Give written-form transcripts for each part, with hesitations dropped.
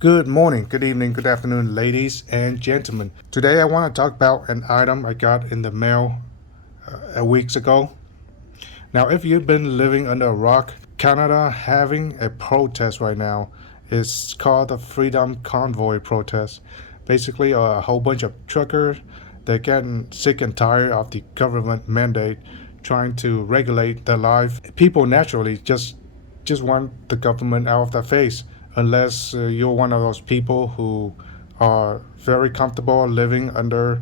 Good morning, good evening, good afternoon, ladies and gentlemen. Today I want to talk about an item I got in the mail weeks ago. Now, if you've been living under a rock, Canada having a protest right now. It's called the Freedom Convoy protest. Basically, a whole bunch of truckers they're getting sick and tired of the government mandate trying to regulate their life. People naturally just want the government out of their face, unless you're one of those people who are very comfortable living under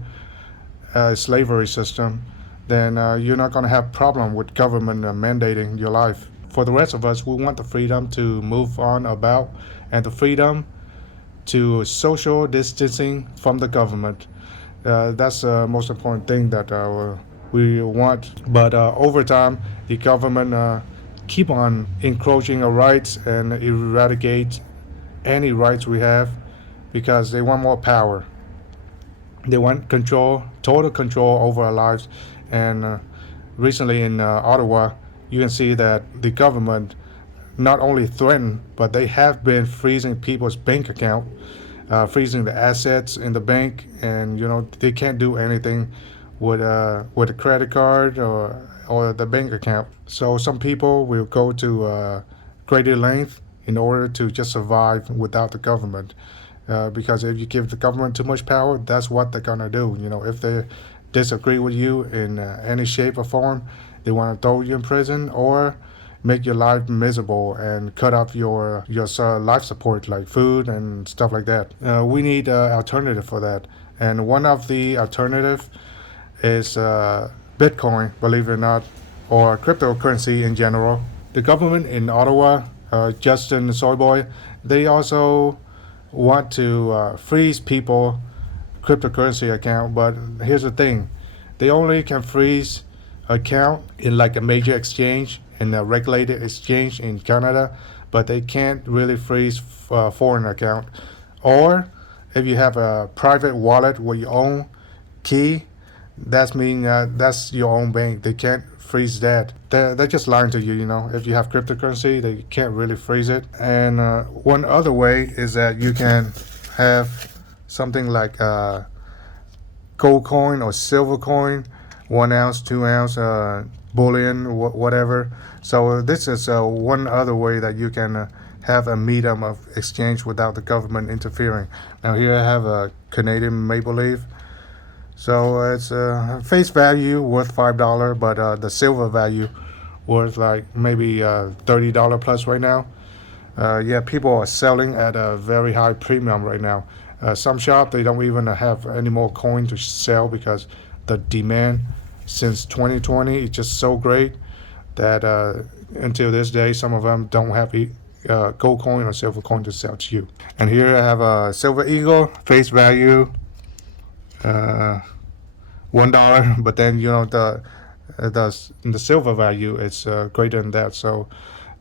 a slavery system, then you're not going to have problem with government mandating your life. For the rest of us, we want the freedom to move on about and the freedom to social distancing from the government. That's the most important thing that we want. But over time, the government keep on encroaching our rights and eradicate any rights we have because they want more power. They want control, total control over our lives. And recently in Ottawa, you can see that the government not only threatened, but they have been freezing people's bank account, freezing the assets in the bank, and they can't do anything with a credit card or the bank account. So some people will go to greater length in order to just survive without the government. Because if you give the government too much power, that's what they're gonna do. If they disagree with you in any shape or form, they want to throw you in prison or make your life miserable and cut off your life support like food and stuff like that. We need alternative for that, and one of the alternative is Bitcoin, believe it or not, or cryptocurrency in general. The government in Ottawa, Justin Soyboy, they also want to freeze people cryptocurrency account. But here's the thing: they only can freeze account in like a major exchange in a regulated exchange in Canada, but they can't really freeze foreign account. Or if you have a private wallet with your own key, that's your own bank. They can't freeze that. They're just lying to you. If you have cryptocurrency, they can't really freeze it. And one other way is that you can have something like gold coin or silver coin, 1 ounce, 2 ounce, bullion, whatever. So this is one other way that you can have a medium of exchange without the government interfering. Now here I have a Canadian maple leaf. So it's face value worth $5, but the silver value worth like maybe $30 plus right now. Yeah, people are selling at a very high premium right now. Some shop they don't even have any more coin to sell because the demand since 2020 is just so great that until this day, some of them don't have gold coin or silver coin to sell to you. And here I have a silver eagle, face value uh, $1, but then the silver value is greater than that. So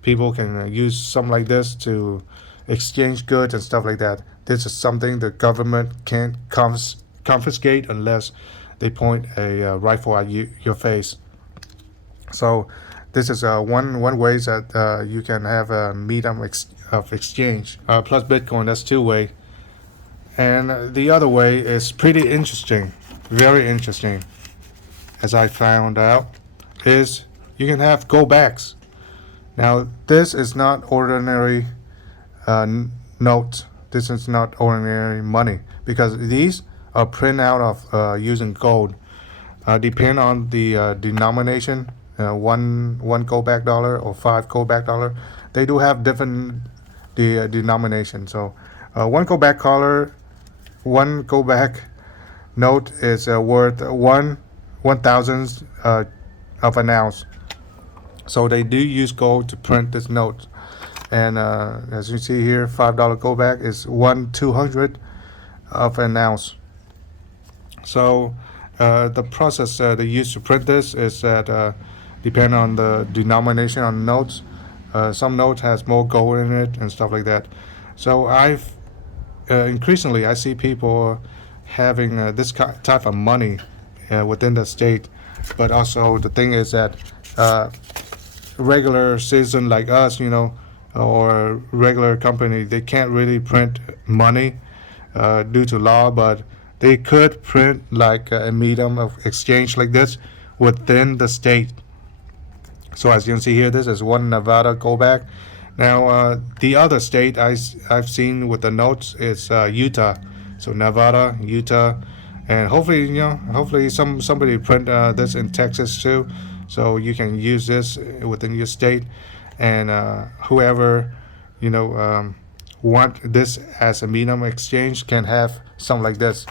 people can use something like this to exchange goods and stuff like that. This is something the government can't confiscate unless they point a rifle at your face. So this is one way that you can have a medium of exchange. Plus Bitcoin, that's two way. And the other way is pretty interesting, very interesting, as I found out, is you can have Goldbacks. Now, this is not ordinary notes. This is not ordinary money because these are printed out of using gold. Depend on the denomination, one Goldback dollar or five Goldback dollar. They do have different denomination. So one Goldback color, one Goldback note is worth 1,000 of an ounce. So they do use gold to print this note. And as you see here, $5 Goldback is 1/200 of an ounce. So the process they use to print this is that depend on the denomination on notes. Some notes has more gold in it and stuff like that. So I've increasingly I see people having this type of money within the state, but also the thing is that regular citizen like us, or regular company, they can't really print money due to law, but they could print like a medium of exchange like this within the state. So as you can see here, this is one Nevada Goldback. Now the other state I've seen with the notes is Utah. So Nevada, Utah, and hopefully hopefully somebody print this in Texas too, so you can use this within your state, and whoever you know want this as a medium exchange can have something like this.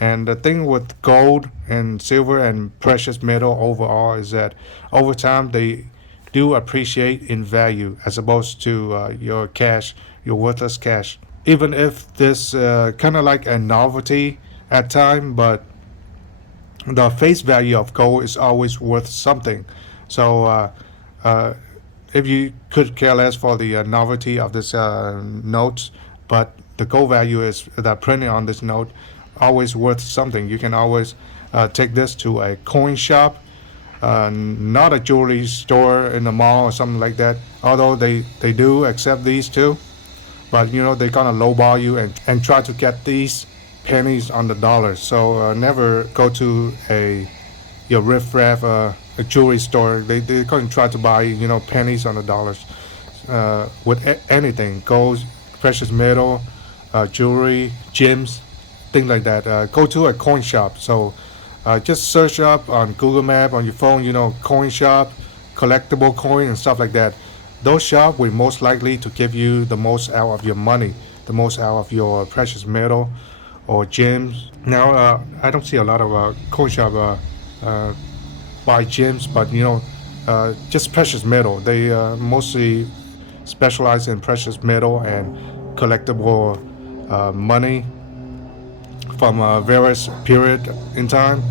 And the thing with gold and silver and precious metal overall is that over time they do appreciate in value as opposed to your cash, your worthless cash. Even if this kind of like a novelty at time, but the face value of gold is always worth something. So uh, if you could care less for the novelty of this notes, but the gold value is that printed on this note always worth something. You can always take this to a coin shop, not a jewelry store in the mall or something like that. Although they do accept these too, but they're gonna lowball you and try to get these pennies on the dollar. So never go to your riff-raff a jewelry store. They're gonna try to buy pennies on the dollars with anything, gold, precious metal, jewelry, gems, things like that. Go to a coin shop. So just search up on Google Map on your phone, coin shop, collectible coin and stuff like that. Those shops will most likely to give you the most out of your money, the most out of your precious metal or gems. Now, I don't see a lot of coin shop buy gems, but just precious metal. They mostly specialize in precious metal and collectible money from various period in time.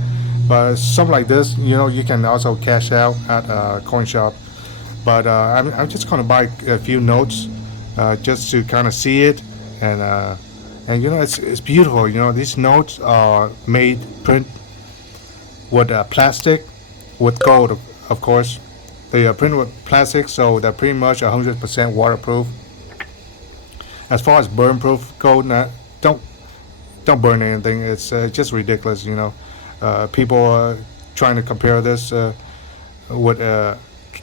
But something like this, you can also cash out at a coin shop. But I'm just gonna buy a few notes just to kind of see it, and it's beautiful. These notes are made print with plastic, with gold, of course. They are printed with plastic, so they're pretty much 100% waterproof. As far as burn proof gold, don't don't burn anything. It's just ridiculous. People are trying to compare this with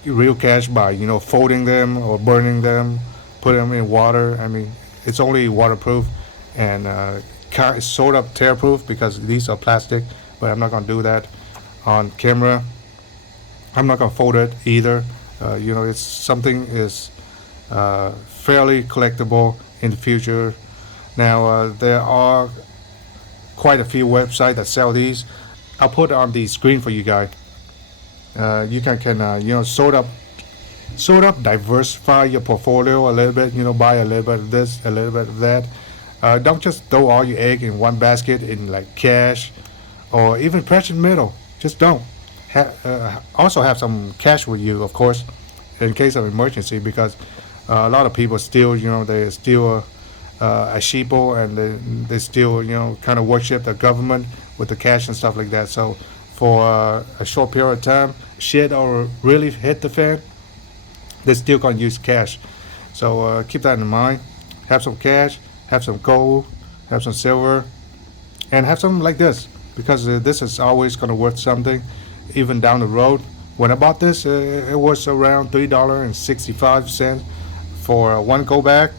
real cash by folding them or burning them, putting them in water. I mean, it's only waterproof and it's sort of tear-proof because these are plastic. But I'm not gonna do that on camera. I'm not gonna fold it either. It's something is fairly collectible in the future. Now there are quite a few websites that sell these. I'll put it on the screen for you guys. You can sort of diversify your portfolio a little bit. Buy a little bit of this, a little bit of that. Don't just throw all your egg in one basket in like cash or even precious metal. Just don't. Also have some cash with you, of course, in case of emergency, because a lot of people still, they still a sheeple and they still, kind of worship the government with the cash and stuff like that. So for a short period of time, shit or really hit the fan, they're still gonna use cash. So keep that in mind. Have some cash, have some gold, have some silver, and have something like this because this is always gonna worth something, even down the road. When I bought this, it was around $3.65 for one go back,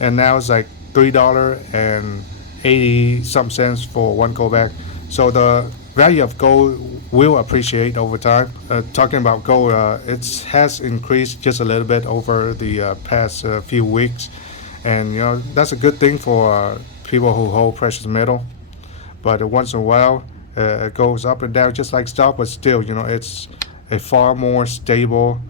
and now it's like $3 and 80 some cents for one go back. So the value of gold will appreciate over time. Talking about gold, it has increased just a little bit over the past few weeks, and that's a good thing for people who hold precious metal. But once in a while, it goes up and down just like stock, but still, it's a far more stable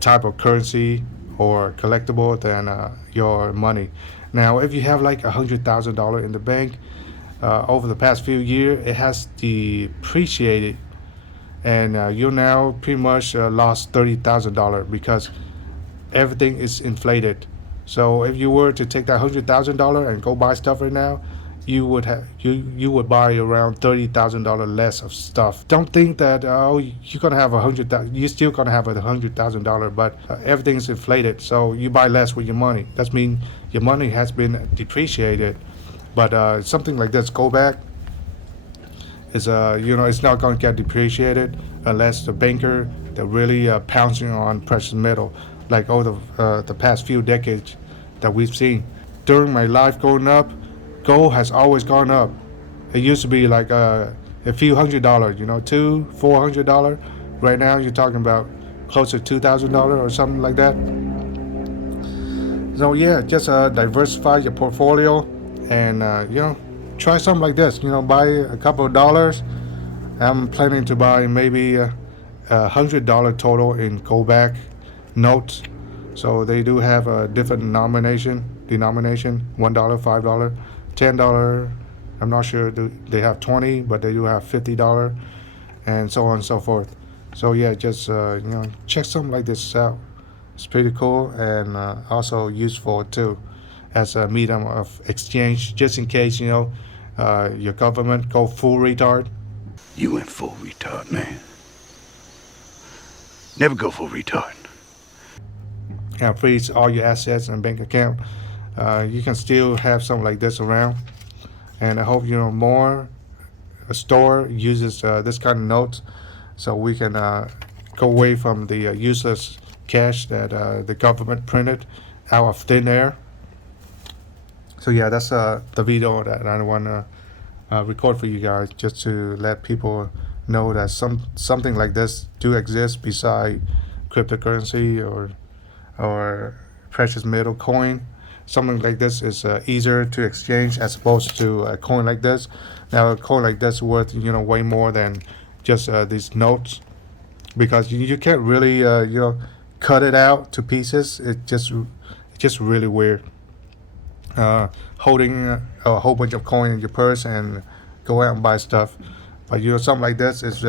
type of currency or collectible than your money. Now, if you have like $100,000 in the bank, over the past few years, it has depreciated, and you now pretty much lost $30,000 because everything is inflated. So if you were to take that $100,000 and go buy stuff right now, you would buy around $30,000 less of stuff. Don't think that you're gonna have you're still gonna have $100,000, but everything's inflated, so you buy less with your money. That means your money has been depreciated. But something like this, Goldback, is it's not going to get depreciated unless the banker that really pouncing on precious metal, like over the past few decades that we've seen. During my life growing up, gold has always gone up. It used to be like a few $100, $200-400. Right now, you're talking about close to $2,000 or something like that. So yeah, just diversify your portfolio, and try something like this. Buy a couple of dollars. I'm planning to buy maybe $100 total in Goldback notes. So they do have a different denomination: $1, $5, $10. I'm not sure they have 20, but they do have $50, and so on and so forth. So yeah, just check something like this out. It's pretty cool, and also useful too, as a medium of exchange, just in case your government go full retard. You went full retard, man. Never go full retard. And freeze all your assets and bank account. You can still have something like this around, and I hope more a store uses this kind of notes, so we can go away from the useless cash that the government printed out of thin air. So yeah, that's the video that I want to record for you guys, just to let people know that something like this do exist beside cryptocurrency or precious metal coin. Something like this is easier to exchange as opposed to a coin like this. Now a coin like this worth way more than just these notes, because you can't really cut it out to pieces. It's just really weird. Holding a whole bunch of coin in your purse and go out and buy stuff, but something like this is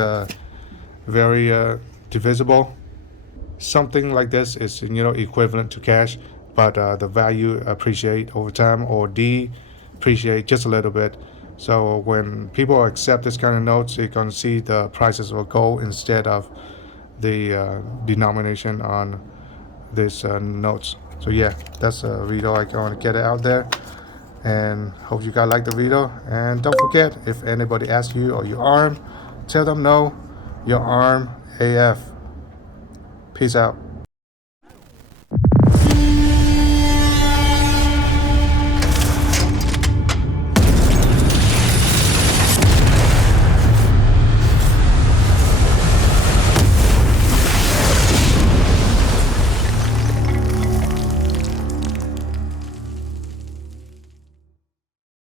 very divisible. Something like this is equivalent to cash, but the value appreciate over time or depreciate just a little bit. So when people accept this kind of notes, you're going to see the prices will go instead of the denomination on these notes. So yeah, that's a video. I want to get it out there, and hope you guys like the video. And don't forget, if anybody asks you, are you armed, tell them no, you're armed AF. Peace out.